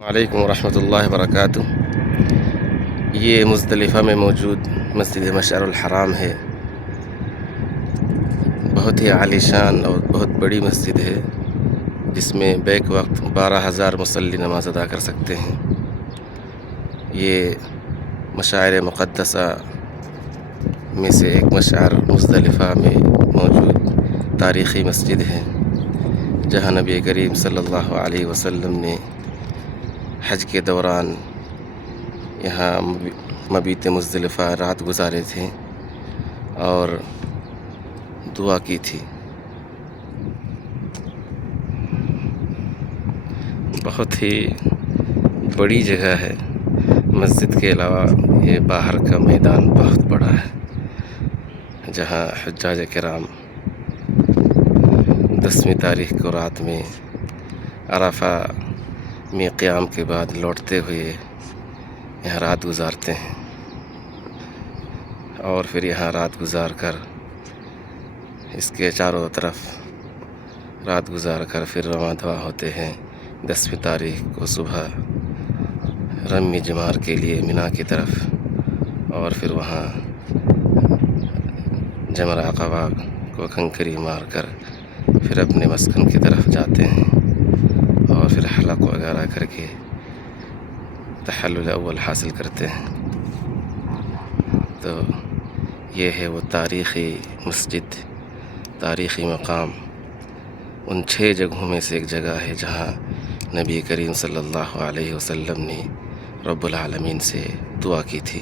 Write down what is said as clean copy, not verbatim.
وعلیکم ورحمۃ اللہ وبرکاتہ۔ یہ مزدلفہ میں موجود مسجد مشعر الحرام ہے۔ بہت ہی عالی شان اور بہت بڑی مسجد ہے، جس میں بیک وقت 12,000 مصلی نماز ادا کر سکتے ہیں۔ یہ مشاعر مقدسہ میں سے ایک مشعر مزدلفہ میں موجود تاریخی مسجد ہے، جہاں نبی کریم صلی اللہ علیہ وسلم نے حج کے دوران یہاں مبیت مزدلفہ رات گزارے تھے اور دعا کی تھی۔ بہت ہی بڑی جگہ ہے۔ مسجد کے علاوہ یہ باہر کا میدان بہت بڑا ہے، جہاں حجاج کرام 10ویں تاریخ کو رات میں عرفہ میں قیام کے بعد لوٹتے ہوئے یہاں رات گزارتے ہیں، اور پھر یہاں رات گزار کر اس کے چاروں طرف رات گزار کر پھر رواں دوا ہوتے ہیں 10ویں تاریخ کو صبح رمی جمار کے لیے مینا کی طرف، اور پھر وہاں جمرہ عقبہ کو کنکری مار کر پھر اپنے مسکن کی طرف جاتے ہیں، اور پھر حلق وغیرہ کر کے تحلل اول حاصل کرتے ہیں۔ تو یہ ہے وہ تاریخی مسجد، تاریخی مقام، ان 6 جگہوں میں سے ایک جگہ ہے جہاں نبی کریم صلی اللہ علیہ وسلم نے رب العالمین سے دعا کی تھی۔